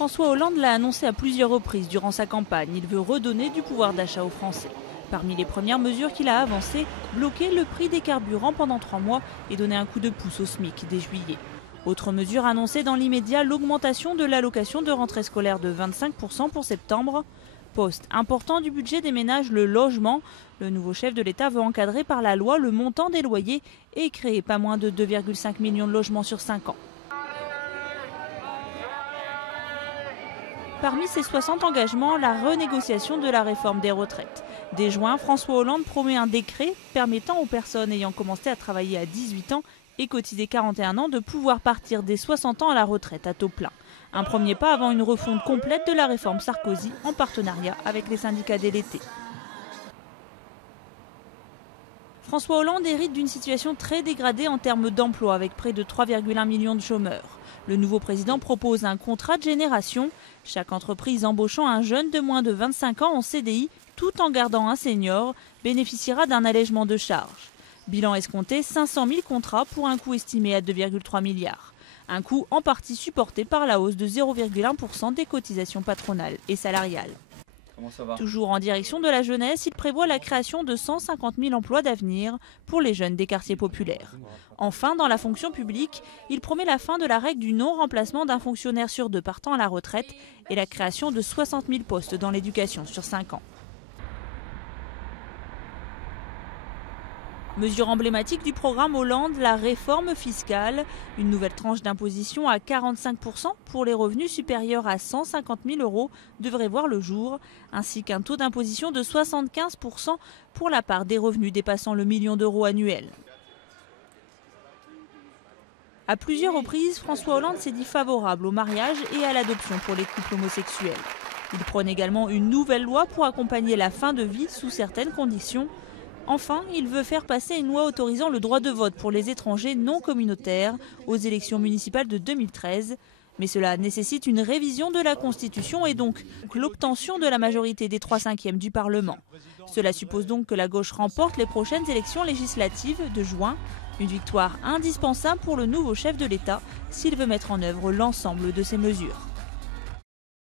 François Hollande l'a annoncé à plusieurs reprises durant sa campagne. Il veut redonner du pouvoir d'achat aux Français. Parmi les premières mesures qu'il a avancées, bloquer le prix des carburants pendant 3 mois et donner un coup de pouce au SMIC dès juillet. Autre mesure annoncée dans l'immédiat, l'augmentation de l'allocation de rentrée scolaire de 25% pour septembre. Poste important du budget des ménages, le logement. Le nouveau chef de l'État veut encadrer par la loi le montant des loyers et créer pas moins de 2,5 millions de logements sur 5 ans. Parmi ces 60 engagements, la renégociation de la réforme des retraites. Dès juin, François Hollande promet un décret permettant aux personnes ayant commencé à travailler à 18 ans et cotisé 41 ans de pouvoir partir dès 60 ans à la retraite à taux plein. Un premier pas avant une refonte complète de la réforme Sarkozy en partenariat avec les syndicats dès l'été. François Hollande hérite d'une situation très dégradée en termes d'emploi avec près de 3,1 millions de chômeurs. Le nouveau président propose un contrat de génération. Chaque entreprise embauchant un jeune de moins de 25 ans en CDI, tout en gardant un senior, bénéficiera d'un allègement de charges. Bilan escompté, 500 000 contrats pour un coût estimé à 2,3 milliards. Un coût en partie supporté par la hausse de 0,1% des cotisations patronales et salariales. Toujours en direction de la jeunesse, il prévoit la création de 150 000 emplois d'avenir pour les jeunes des quartiers populaires. Enfin, dans la fonction publique, il promet la fin de la règle du non-remplacement d'un fonctionnaire sur 2 partant à la retraite et la création de 60 000 postes dans l'éducation sur 5 ans. Mesure emblématique du programme Hollande, la réforme fiscale. Une nouvelle tranche d'imposition à 45% pour les revenus supérieurs à 150 000 € devrait voir le jour, ainsi qu'un taux d'imposition de 75% pour la part des revenus dépassant le million d'euros annuel. À plusieurs reprises, François Hollande s'est dit favorable au mariage et à l'adoption pour les couples homosexuels. Il prône également une nouvelle loi pour accompagner la fin de vie sous certaines conditions. Enfin, il veut faire passer une loi autorisant le droit de vote pour les étrangers non communautaires aux élections municipales de 2013. Mais cela nécessite une révision de la Constitution et donc l'obtention de la majorité des 3/5 du Parlement. Cela suppose donc que la gauche remporte les prochaines élections législatives de juin. Une victoire indispensable pour le nouveau chef de l'État s'il veut mettre en œuvre l'ensemble de ces mesures.